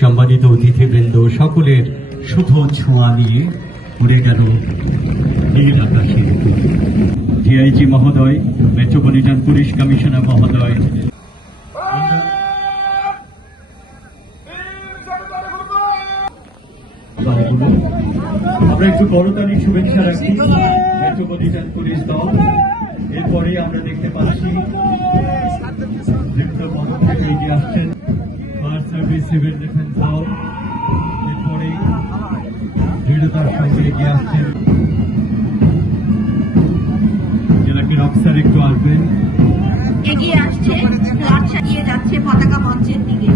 সম্মানিত অতিথিবৃন্দ সকলের শুভ ছোঁয়া নিয়ে উড়ে গেল নীল আকাশে। ডিআইজি মহোদয়, মেট্রোপলিটন পুলিশ কমিশনার মহোদয়, আমরা একটু করতালির শুভেচ্ছা রাখি মেট্রোপলিটন পুলিশ দল। এরপরে আমরা দেখতে পাচ্ছি এগিয়ে আসছেন ফায়ার সার্ভিস, সিভিল ডিফেন্স দল। এরপরে দৃঢ়তার সঙ্গে এগিয়ে আসছেন জেলাকের অফিসার, একটু আসবেন। এগিয়ে আসছে, ফ্ল্যাগ সাজিয়ে যাচ্ছে পতাকা মঞ্চের দিকে।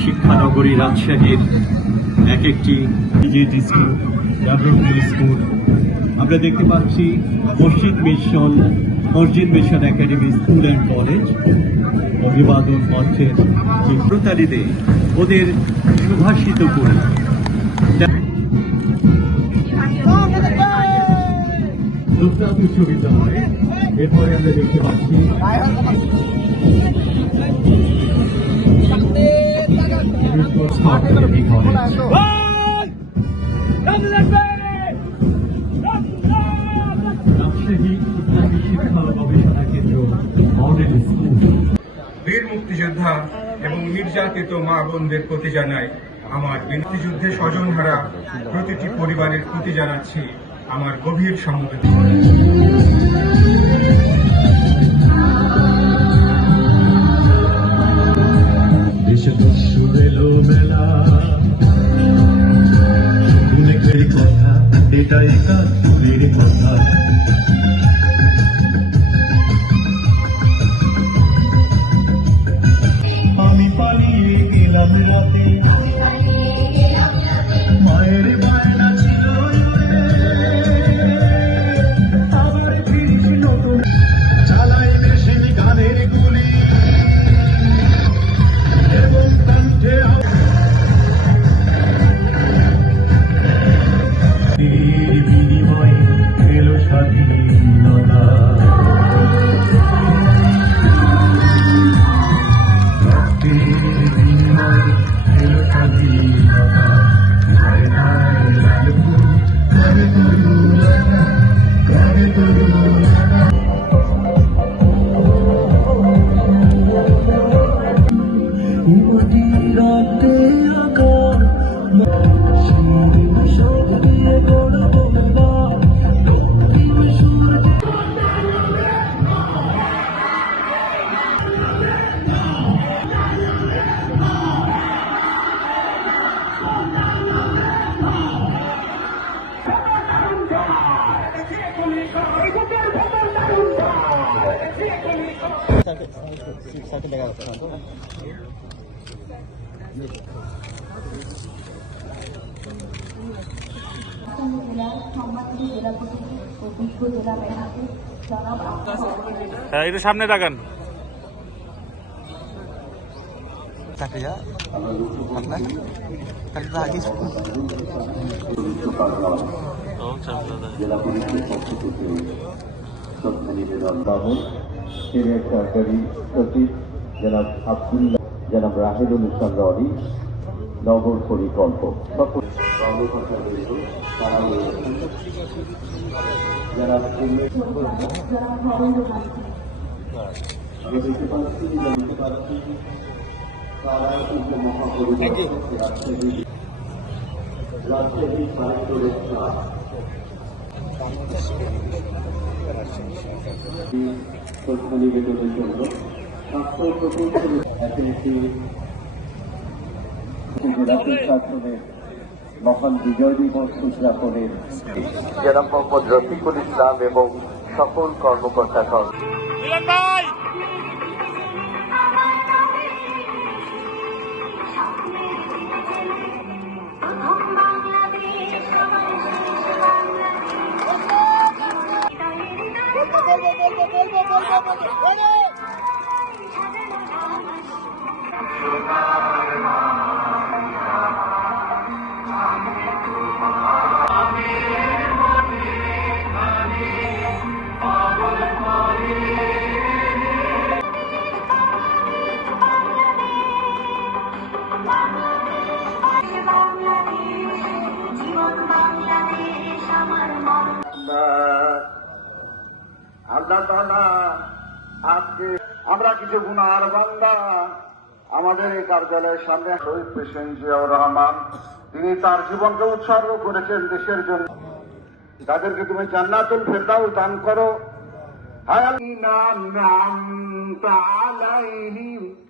শিক্ষানগরী রাজশাহীর এক একটি স্কুল, ডেভেলপমেন্ট স্কুল আমরা দেখতে পাচ্ছি, মসজিদ mission academy school and college. অভিবাদন মঞ্চের যে প্রতারিতে ওদের সুভাষিত করে উচ্চ বিদ্যালয়ে। এরপরে আমরা দেখতে পাচ্ছি বীর মুক্তিযোদ্ধা এবং নির্যাতিত মা বোনদের প্রতি জানাই আমার মুক্তিযুদ্ধে স্বজনহারা প্রতিটি পরিবারের প্রতি জানাচ্ছি আমার গভীর সমবেদনা। এটাই কাজের কথা, আমি পালিয়ে গেলাম রাতে, মায়ের বায়না ছিল আবার ফিরিস নতুন, চালাই মেশিন গানের গুলি এবং কণ্ঠে বিনিময় এলো স্বাধীনতা। বিনিময় এলো স্বাধীনতা। একটু সামনে তাকান। জেলা পুলিশের পক্ষ থেকে শ্রদ্ধা নিবেদন পাবেন সিনিয়র সরকারি সচিব জনাব আব্দুল্লাহ, জনাব রাহেদুল ইসলাম রনি, নগর পরিকল্পক সকল রাজশাহী সাহিত্য রেখা শ্রদ্ধা নিবেদনের জন্য স্বাস্থ্য প্রকল্পের শাসনের মহান বিজয় দিবস উদযাপনের জনাব মোহাম্মদ রফিকুল ইসলাম এবং সকল কর্মকর্তা আল্লাহ তাআলা আজকে আমরা কিছু গুনাহগার বান্দা আমাদের এই কার্যালয়ের সামনে শহীদ প্রেসিডেন্ট জিয়াউর রহমান, তিনি তার জীবনকে উৎসর্গ করেছেন দেশের জন্য। তাদেরকে তুমি জান্নাতুল ফেরদাউস দান করো। হায়ালিনা নামতা আলাইহিম